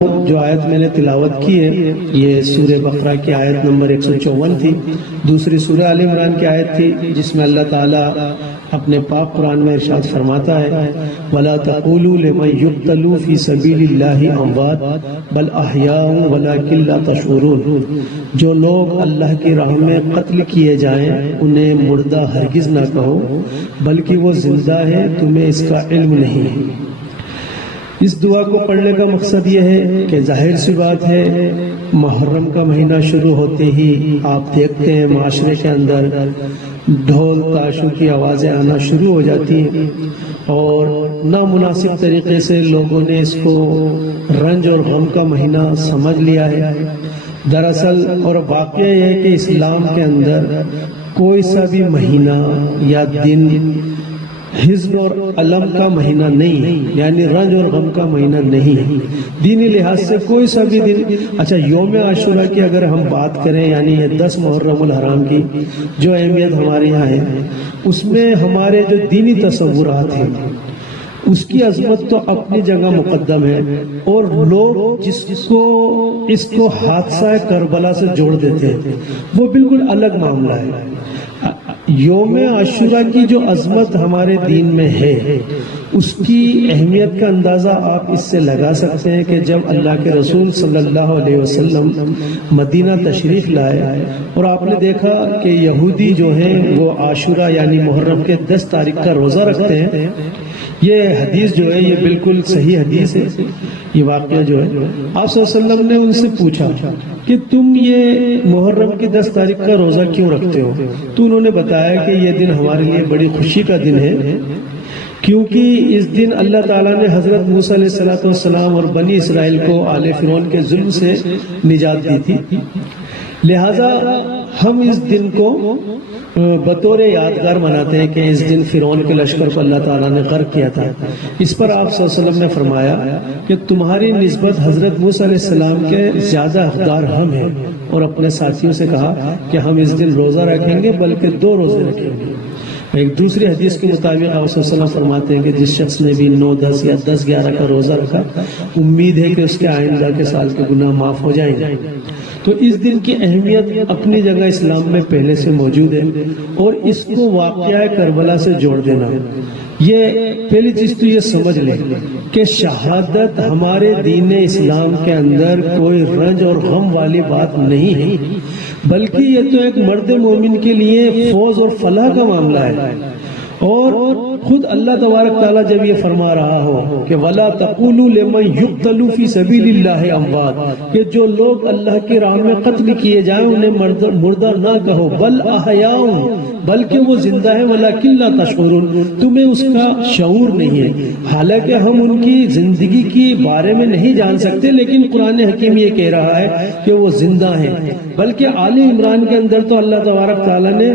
جو آیت میں نے تلاوت کی ہے یہ سورہ بقرہ کی آیت نمبر 154 تھی. دوسری سورہ آل عمران کی آیت تھی جس میں اللہ تعالیٰ اپنے پاک قرآن میں ارشاد فرماتا ہے وَلَا تَقُولُوا لِمَنْ يُقْتَلُوا فِي سَبِيلِ اللَّهِ أَمْوَاتٌ بَلْ أَحْيَاءٌ وَلَكِنْ لَا تَشْعُرُونَ. جو لوگ اللہ کی راہ میں قتل کیے جائیں انہیں مردہ ہرگز نہ کہو بلکہ وہ زندہ ہے، تمہیں اس کا علم نہیں ہے. اس دعا کو پڑھنے کا مقصد یہ ہے کہ ظاہر سی بات ہے محرم کا مہینہ شروع ہوتے ہی آپ دیکھتے ہیں معاشرے کے اندر ڈھول تاشوں کی آوازیں آنا شروع ہو جاتی ہیں اور نامناسب طریقے سے لوگوں نے اس کو رنج اور غم کا مہینہ سمجھ لیا ہے. دراصل اور واقعہ یہ ہے کہ اسلام کے اندر کوئی سا بھی مہینہ یا دن حزن اور علم کا مہینہ نہیں ہے، یعنی رنج اور غم کا مہینہ نہیں ہے. دینی لحاظ سے کوئی سا بھی دن اچھا یوم عاشورہ کی اگر ہم بات کریں یعنی یہ 10 محرم الحرام کی جو اہمیت ہمارے یہاں ہے اس میں ہمارے جو دینی تصورات ہیں اس کی عظمت تو اپنی جگہ مقدم ہے اور لوگ اس کو حادثہ کربلا سے جوڑ دیتے ہیں وہ بالکل الگ معاملہ ہے. یوم عاشورہ کی جو عظمت ہمارے دین میں ہے اس کی اہمیت کا اندازہ آپ اس سے لگا سکتے ہیں کہ جب اللہ کے رسول صلی اللہ علیہ وسلم مدینہ تشریف لائے اور آپ نے دیکھا کہ یہودی جو ہیں وہ عاشورہ یعنی محرم کے 10 تاریخ کا روزہ رکھتے ہیں. یہ حدیث جو ہے یہ بالکل صحیح حدیث ہے. یہ واقعہ جو ہے آپ صلی اللہ علیہ وسلم نے ان سے پوچھا کہ تم یہ محرم کی 10 تاریخ کا روزہ کیوں رکھتے ہو؟ تو انہوں نے بتایا کہ یہ دن ہمارے لیے بڑی خوشی کا دن ہے کیونکہ اس دن اللہ تعالیٰ نے حضرت موسیٰ علیہ السلام اور بنی اسرائیل کو آل فرعون کے ظلم سے نجات دی تھی. لہٰذا ہم اس دن کو بطور یادگار مناتے ہیں کہ اس دن فرعون کے لشکر کو اللہ تعالیٰ نے غرق کیا تھا. اس پر آپ صلی اللہ علیہ وسلم نے فرمایا کہ تمہاری نسبت حضرت موسیٰ علیہ السلام کے زیادہ حقدار ہم ہیں اور اپنے ساتھیوں سے کہا کہ ہم اس دن روزہ رکھیں گے بلکہ 2 روزے رکھیں گے. ایک دوسری حدیث کے مطابق آپ صلی اللہ علیہ وسلم فرماتے ہیں کہ جس شخص نے بھی 9 10 یا 10 11 کا روزہ رکھا امید ہے کہ اس کے آئندہ کے سال کے گناہ معاف ہو جائیں گے. تو اس دن کی اہمیت اپنی جگہ اسلام میں پہلے سے موجود ہے اور اس کو واقعہ کربلا سے جوڑ دینا یہ پہلی چیز تو یہ سمجھ لیں کہ شہادت ہمارے دین اسلام کے اندر کوئی رنج اور غم والی بات نہیں ہے بلکہ یہ تو ایک مرد مومن کے لیے فوز اور فلاح کا معاملہ ہے. اور خود اللہ تبارک تعالیٰ جب یہ فرما رہا ہو کہ وَلَا تَقُولُوا لِمَنْ يُقْتَلُوا فِي سَبِيلِ اللَّهِ أَمْوَاتٌ کہ جو لوگ اللہ کی راہ میں قتل کیے جائیں انہیں مردہ نہ کہو بل احیاء بلکہ وہ زندہ ہے وَلَكِنْ لَا تَشْعُرُونَ تمہیں اس کا شعور نہیں ہے. حالانکہ ہم ان کی زندگی کے بارے میں نہیں جان سکتے لیکن قرآن حکیم یہ کہہ رہا ہے کہ وہ زندہ ہیں. بلکہ آل عمران کے اندر تو اللہ تبارک تعالیٰ نے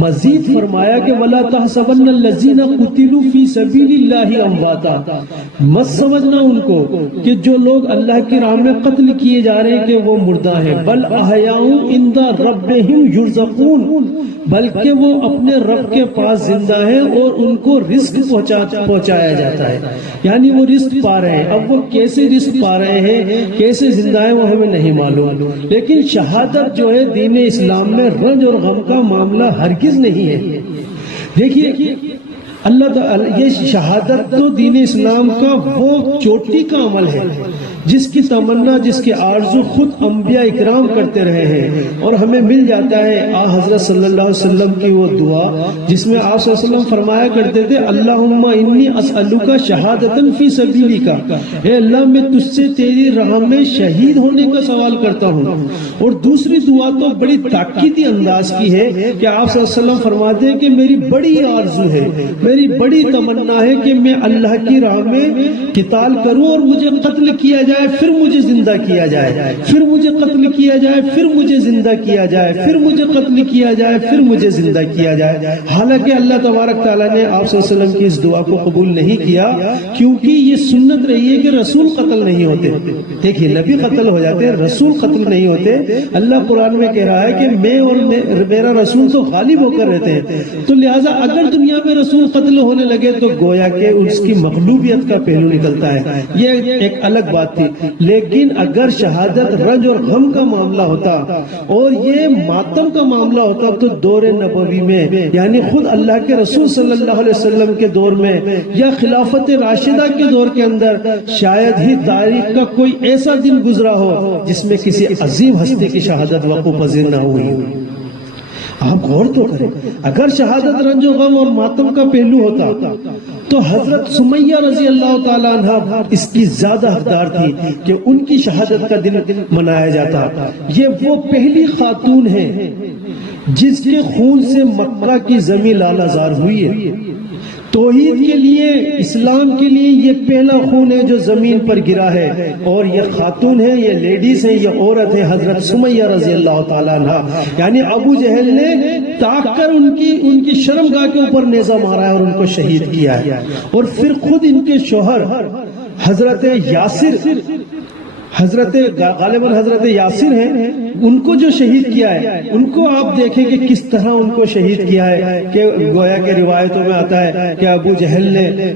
مزید فرمایا کہ وَلَا تَحْسَبَنَّ الَّذِينَ قُتِلُوا فِي سَبِيلِ اللَّهِ أَمْوَاتًا مت سمجھنا ان کو کہ جو لوگ اللہ کی راہ میں قتل کیے جا رہے ہیں کہ وہ مردہ ہیں بل احیاء عند ربهم يرزقون بلکہ وہ اپنے رب کے پاس زندہ ہیں اور ان کو رزق پہنچایا جاتا ہے یعنی وہ رزق پا رہے ہیں. اب وہ کیسے رزق پا رہے ہیں کیسے زندہ ہیں وہ ہمیں نہیں معلوم لیکن شہادت جو ہے دین اسلام میں رنج اور غم کا معاملہ ہرگز نہیں ہے. دیکھیے اللہ تعالی یہ شہادت تو دین اسلام کا وہ چوٹی کا عمل ہے جس کی تمنا جس کی آرزو خود انبیاء اکرام کرتے رہے ہیں اور ہمیں مل جاتا ہے حضرت صلی اللہ علیہ وسلم کی وہ دعا جس میں آپ صلی اللہ علیہ وسلم فرمایا کرتے تھے اللہم انی اسألک شہادتا فی سبیلک اے اللہ میں تجھ سے تیری راہ میں شہید ہونے کا سوال کرتا ہوں. اور دوسری دعا تو بڑی تاکیدی انداز کی ہے کہ آپ صلی اللہ علیہ وسلم فرماتے ہیں کہ میری بڑی آرزو ہے میری بڑی تمنا ہے کہ میں اللہ کی راہ میں قتال کروں اور مجھے قتل کیا جائے پھر مجھے زندہ کیا جائے پھر مجھے قتل کیا جائے پھر مجھے زندہ کیا جائے پھر مجھے قتل کیا جائے پھر مجھے زندہ کیا جائے. حالانکہ اللہ تبارک تعالیٰ نے آپ صلی اللہ علیہ وسلم کی اس دعا کو قبول نہیں کیا کیونکہ یہ سنت رہی ہے کہ رسول قتل نہیں ہوتے. دیکھیے نبی قتل ہو جاتے رسول قتل نہیں ہوتے. اللہ قرآن میں کہہ رہا ہے کہ میں اور میرا رسول تو غالب ہو کر رہتے ہیں تو لہٰذا اگر دنیا میں رسول قتل ہونے لگے تو گویا کہ اس کی مغلوبیت کا پہلو نکلتا ہے. یہ ایک الگ بات تھی. تھی، لیکن اگر شہادت رنج اور غم کا معاملہ ہوتا اور یہ ماتم کا معاملہ ہوتا تو دور نبوی میں یعنی خود اللہ کے رسول صلی اللہ علیہ وسلم کے دور میں یا خلافت راشدہ کے دور کے اندر شاید ہی تاریخ کا کوئی ایسا دن گزرا ہو جس میں کسی عظیم ہستی کی شہادت وقوع پذیر نہ ہوئی۔ آپ غور تو کریں، اگر شہادت رنج و غم اور ماتم کا پہلو ہوتا تو حضرت سمیہ رضی اللہ تعالیٰ عنہ اس کی زیادہ حقدار تھی کہ ان کی شہادت کا دن منایا جاتا۔ یہ وہ پہلی خاتون ہے جس کے خون سے مکہ کی زمین لالہ زار ہوئی ہے۔ توحید کے لیے، اسلام کے لیے یہ پہلا خون ہے جو زمین پر گرا ہے، اور یہ خاتون ہے، یہ لیڈیز ہے، یہ عورت ہے حضرت سمیہ رضی اللہ تعالیٰ عنہ۔ یعنی ابو جہل نے تاک کر ان کی شرمگاہ کے اوپر نیزہ مارا ہے اور ان کو شہید کیا ہے، اور پھر خود ان کے شوہر حضرت یاسر، غالباً حضرت یاسر ہیں، ان کو جو شہید کیا ہے، ان کو آپ دیکھیں کہ کس طرح ان کو شہید کیا ہے کہ گویا کے روایتوں میں آتا ہے کہ ابو جہل نے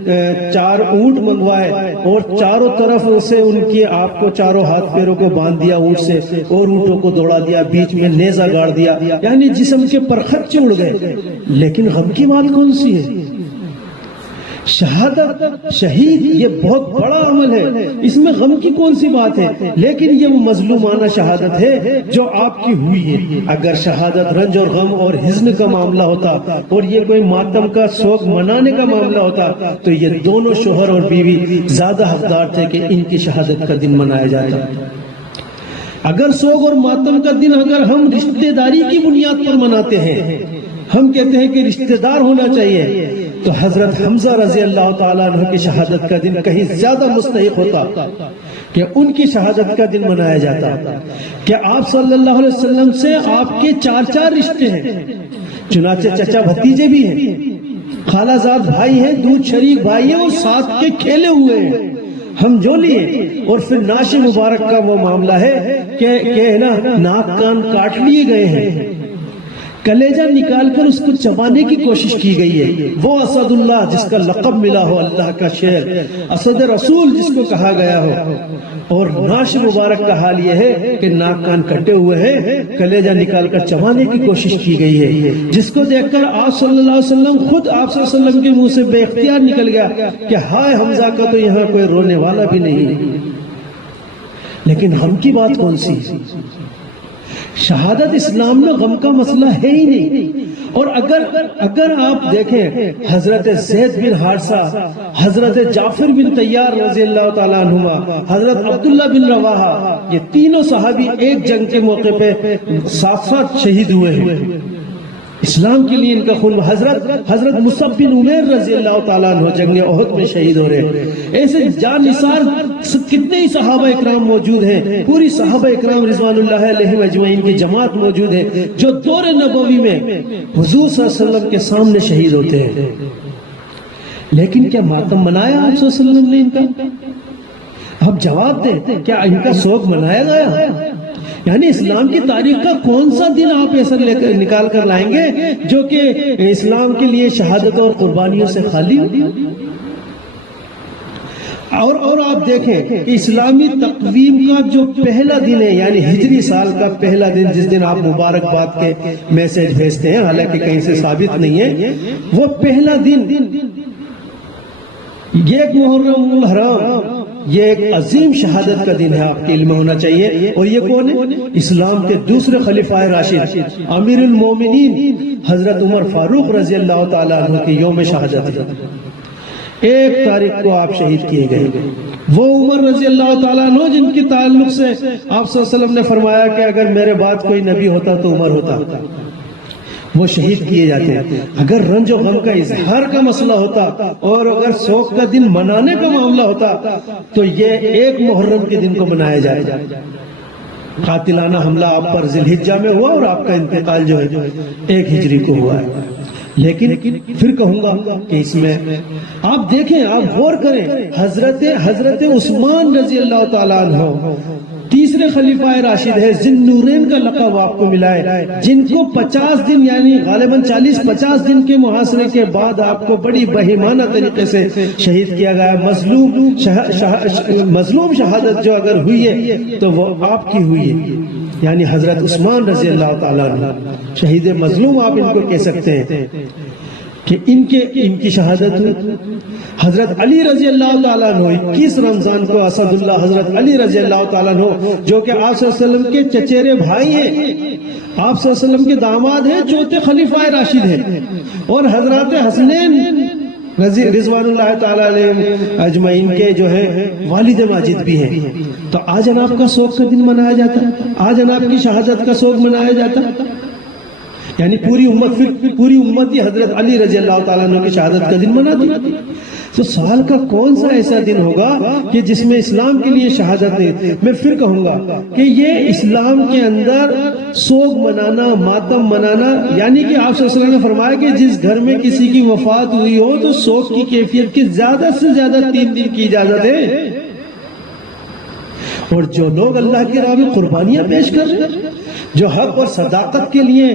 4 اونٹ منگوائے اور چاروں طرف سے ان کی آپ کو چاروں ہاتھ پیروں کو باندھ دیا اونٹ سے اور اونٹوں کو دوڑا دیا، بیچ میں نیزہ گاڑ دیا، یعنی جسم کے پرخچے اڑ گئے۔ لیکن غم کی بات کون سی ہے؟ شہادت، شہید یہ بہت بڑا عمل ہے، اس میں غم کی کون سی بات ہے؟ لیکن یہ مظلومانہ شہادت ہے جو آپ کی ہوئی ہے۔ اگر شہادت رنج اور غم اور حزن کا معاملہ ہوتا اور یہ کوئی ماتم کا سوگ منانے کا معاملہ ہوتا تو یہ دونوں شوہر اور بیوی زیادہ حقدار تھے کہ ان کی شہادت کا دن منایا جاتا۔ اگر سوگ اور ماتم کا دن اگر ہم رشتہ داری کی بنیاد پر مناتے ہیں، ہم کہتے ہیں کہ رشتہ دار ہونا چاہیے، تو حضرت حمزہ رضی اللہ تعالیٰ عنہ کی شہادت کا دن کہیں زیادہ مستحق ہوتا کہ ان کی شہادت کا دن منایا جاتا۔ کہ آپ صلی اللہ علیہ وسلم سے آپ کے 4 رشتے ہیں، چنانچہ چچا بھتیجے بھی ہیں، خالہ زاد بھائی ہیں، دودھ شریک بھائی ہیں، اور ساتھ کے کھیلے ہوئے ہیں ہم جو لیے، اور پھر ناش مبارک کا وہ معاملہ ہے کہ ناک کان کاٹ لیے گئے ہیں، کلیجہ نکال کر اس کو چبانے کی کوشش کی گئی ہے۔ وہ اسد اللہ جس کا لقب ملا ہو، اللہ کا شیر، اسد رسول جس کو کہا گیا ہو، اور ناش مبارک کا حال یہ ہے کہ ناک کان کٹے ہوئے ہیں، کلیجہ نکال کر چبانے کی کوشش کی گئی ہے، جس کو دیکھ کر آپ صلی اللہ علیہ وسلم خود آپ صلی اللہ علیہ وسلم کے منہ سے بے اختیار نکل گیا کہ ہائے حمزہ کا تو یہاں کوئی رونے والا بھی نہیں۔ لیکن غم کی بات کون سی؟ شہادت اسلام میں غم کا مسئلہ ہے ہی نہیں۔ اور اگر آپ دیکھیں حضرت زید بن حارثہ، حضرت جعفر بن طیار رضی اللہ تعالیٰ عنہما، حضرت عبداللہ بن رواحہ، یہ تینوں صحابی ایک جنگ کے موقع پہ ساتھ شہید ہوئے ہیں، اسلام کے لیے ان کا خون۔ حضرت مصعب بن عمیر رضی اللہ تعالیٰ عنہ جنگ احد میں شہید ہو رہے ہیں۔ ایسے جان نثار کتنے ہی صحابہ اکرام موجود ہیں، پوری صحابہ اکرام رضوان اللہ علیہم اجمعین کی جماعت موجود ہے جو دور نبوی میں حضور صلی اللہ علیہ وسلم کے سامنے شہید ہوتے ہیں۔ لیکن کیا ماتم منایا آپ صلی اللہ علیہ وسلم نے ان کا؟ آپ جواب دیں، کیا ان کا سوگ منایا گیا؟ یعنی اسلام کی تاریخ کا کون سا دن آپ ایسا نکال کر لائیں گے جو کہ اسلام کے لیے شہادتوں اور قربانیوں سے خالی ہو؟ اور آپ دیکھیں کہ اسلامی تقویم کا جو پہلا دن ہے، یعنی ہجری سال کا پہلا دن، جس دن آپ مبارکباد کے میسج بھیجتے ہیں، حالانکہ کہیں سے ثابت نہیں ہے، وہ پہلا دن یہ ایک محرم الحرام، یہ ایک عظیم شہادت کا دن ہے، آپ کے علم ہونا چاہیے۔ اور یہ کون ہے؟ اسلام کے دوسرے خلیفہ راشد امیر المومنین حضرت عمر فاروق رضی اللہ تعالیٰ عنہ کی یوم شہادت ہے۔ 1 تاریخ کو آپ شہید کیے گئے۔ وہ عمر رضی اللہ تعالیٰ عنہ جن کی تعلق سے آپ صلی اللہ علیہ وسلم نے فرمایا کہ اگر میرے بعد کوئی نبی ہوتا تو عمر ہوتا، وہ شہید کیے جاتے ہیں۔ اگر رنج و غم کا اظہار کا مسئلہ ہوتا اور اگر سوگ کا دن منانے کا معاملہ ہوتا تو یہ 1 محرم کے دن کو منایا جائے۔ قاتلانہ حملہ آپ پر ذی الحجہ میں ہوا اور آپ کا انتقال جو ہے 1 ہجری کو ہوا ہے۔ لیکن پھر کہوں گا کہ اس میں آپ دیکھیں، آپ غور کریں، حضرت عثمان رضی اللہ تعالیٰ عنہ تیسرے خلیفہ راشد ہے، ذی النورین کا لقب آپ کو ملا ہے، جن کو 50 دن یعنی غالباً 40-50 دن کے محاصرے کے بعد آپ کو بڑی بہیمانہ طریقے سے شہید کیا گیا۔ مظلوم شہادت جو اگر ہوئی ہے تو وہ آپ کی ہوئی ہے، یعنی حضرت عثمان رضی اللہ تعالیٰ عنہ شہید مظلوم آپ ان کو کہہ سکتے ہیں کہ ان کی شہادت ہوئی۔ حضرت علی رضی اللہ تعالیٰ عنہ 21 رمضان کو اسد اللہ حضرت علی رضی اللہ تعالیٰ عنہ جو کہ آپ صلی اللہ علیہ وسلم کے چچیرے بھائی ہیں، آپ صلی اللہ علیہ وسلم کے داماد ہیں، چوتھے خلیفہ راشد ہیں، اور حضرات حسنین رضوان اللہ تعالیٰ علیہ اجمعین کے جو ہے والد ماجد بھی ہیں۔ تو آج جناب کا سوگ کا دن منایا جاتا، آج جناب کی شہادت کا سوگ منایا جاتا، یعنی پوری امت ہی حضرت علی رضی اللہ تعالیٰ عنہ کی شہادت کا دن مناتی۔ تو سال کا کون سا ایسا دن ہوگا کہ جس میں اسلام کے لیے شہادت ہے؟ میں پھر کہوں گا کہ یہ اسلام کے اندر سوگ منانا، ماتم منانا، یعنی کہ آپ صلی اللہ علیہ وسلم نے فرمایا کہ جس گھر میں کسی کی وفات ہوئی ہو تو سوگ کی کیفیت کی زیادہ سے زیادہ 3 دن کی اجازت ہے۔ اور جو لوگ اللہ کی راہ میں قربانیاں پیش کر رہے ہیں، جو حق اور صداقت کے لیے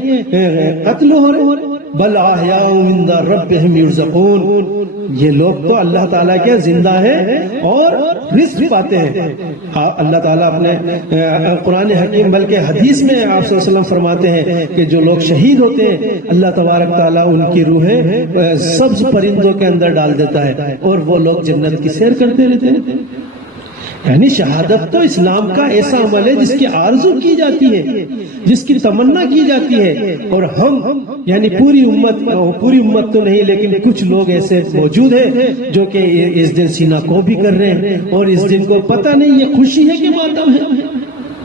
قتل ہو رہے، بل احیاء عند ربهم یرزقون، یہ لوگ تو اللہ تعالیٰ کے زندہ ہیں اور رزق پاتے ہیں۔ اللہ تعالیٰ اپنے قرآن حکیم بلکہ حدیث میں آپ صلی اللہ علیہ وسلم فرماتے ہیں کہ جو لوگ شہید ہوتے ہیں اللہ تبارک تعالیٰ ان کی روحیں سبز پرندوں کے اندر ڈال دیتا ہے اور وہ لوگ جنت کی سیر کرتے رہتے ہیں۔ یعنی شہادت تو اسلام کا ایسا عمل ہے جس کی آرزو کی جاتی ہے، جس کی تمنا کی جاتی ہے، اور ہم یعنی پوری امت تو نہیں لیکن کچھ لوگ ایسے موجود ہیں جو کہ اس دن سینہ کو بھی کر رہے ہیں، اور اس دن کو پتہ نہیں یہ خوشی ہے کہ ماتم ہے۔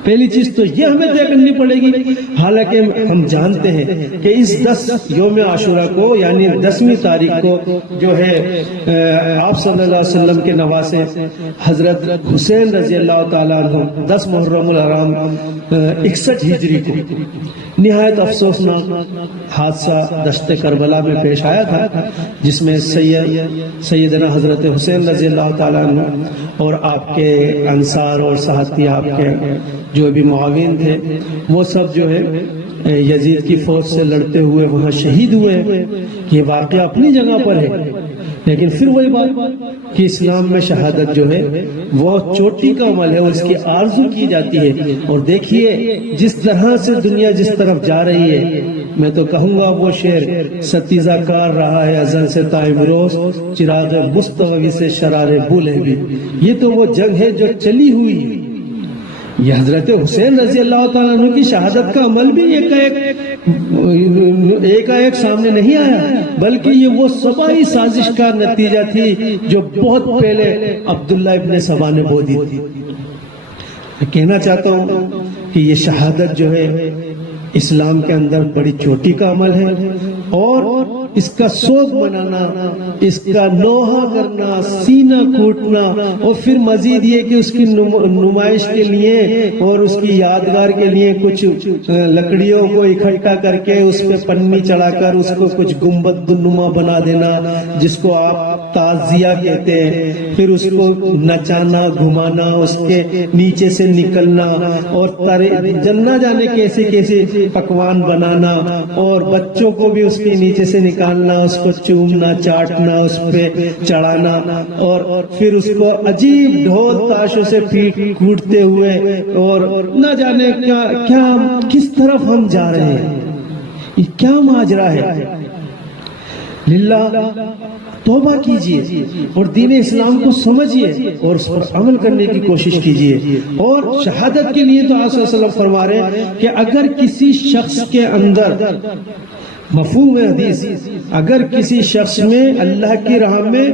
پہلی چیز تو یہ ہمیں طے کرنی پڑے گی، حالانکہ ہم جانتے ہیں کہ اس 10 یوم عاشورہ کو یعنی 10ویں تاریخ کو جو ہے آپ صلی اللہ علیہ وسلم کے نواسے حضرت حسین رضی اللہ تعالیٰ عنہ 10 محرم الحرام 61 ہجری کو نہایت افسوسناک حادثہ دشت کربلا میں پیش آیا تھا، جس میں سیدنا حضرت حسین رضی اللہ تعالیٰ عنہ اور آپ کے انصار اور ساتھی آپ کے جو بھی معاون تھے وہ سب جو ہے یزید کی فوج سے لڑتے ہوئے وہاں شہید ہوئے۔ یہ واقعہ اپنی جگہ پر ہے، لیکن پھر وہی بات کہ اسلام میں شہادت جو ہے وہ چوٹی کا عمل ہے، اس کی آرزو کی جاتی ہے۔ اور دیکھیے جس طرح سے دنیا جس طرف جا رہی ہے، میں تو کہوں گا وہ شعر ستیزہ کار رہا ہے ازل سے تا امروز، چراغ مستوی سے شرار بولے بھی، یہ تو وہ جنگ ہے جو چلی ہوئی۔ یہ حضرت حسین رضی اللہ تعالیٰ عنہ کی شہادت کا عمل بھی ایک سامنے نہیں آیا، بلکہ یہ وہ سبائی سازش کا نتیجہ تھی جو بہت پہلے عبداللہ ابن سبا نے بو دی تھی۔ میں کہنا چاہتا ہوں کہ یہ شہادت جو ہے اسلام کے اندر بڑی چوٹی کا عمل ہے، اور اس کا سوگ منانا، اس کا نوحہ کرنا، سینہ کوٹنا، اور پھر مزید یہ کہ اس کی نمائش کے لیے اور اس کی یادگار کے لیے کچھ لکڑیوں کو اکٹھا کر کے اس پہ پنی چڑھا کر اس کو کچھ گنبد نما بنا دینا، جس کو آپ تعزیہ کہتے ہیں، پھر اس کو نچانا، گھمانا، اس کے نیچے سے نکلنا، اور جنہ جانے کیسے کیسے پکوان بنانا، اور بچوں کو بھی اس کے نیچے سے نکالنا، اس کو چومنا، چاٹنا، اس پہ چڑھانا، اور پھر اس کو عجیب ڈھول تاشوں سے پیٹ کوٹتے ہوئے، اور نہ جانے کیا کس طرف ہم جا رہے ہیں، یہ کیا ماجرا ہے۔ للہ توبہ کیجئے اور دین اسلام کو سمجھیے اور اس پر عمل کرنے کی کوشش کیجئے۔ اور شہادت کے لیے تو آپ صلی اللہ علیہ وسلم فرما رہے ہیں کہ اگر کسی شخص کے اندر مفہوم حدیث، اگر کسی شخص میں اللہ کی راہ میں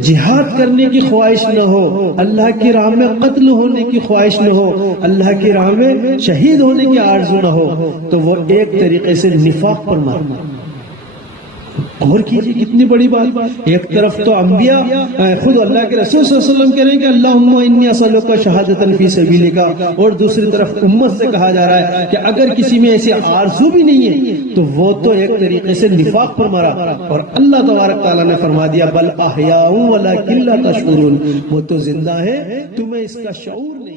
جہاد کرنے کی خواہش نہ ہو، اللہ کی راہ میں قتل ہونے کی خواہش نہ ہو، اللہ کی راہ میں شہید ہونے کی آرزو نہ ہو، تو وہ ایک طریقے سے نفاق پر مارنا، غور کیجیے کتنی بڑی بات. ایک طرف تو انبیاء خود اللہ کے رسول صلی اللہ علیہ وسلم کہہ رہے ہیں کہ اللہم انی اسألک شہادۃ فی سبیلک، اور دوسری طرف امت سے کہا جا رہا ہے کہ اگر کسی میں ایسی آرزو بھی نہیں ہے تو وہ تو ایک طریقے سے نفاق پر مرا. اور اللہ تبارک تعالیٰ نے فرما دیا بل احیاء ولکن لا تشعرون، وہ تو زندہ ہے تمہیں اس کا شعور نہیں.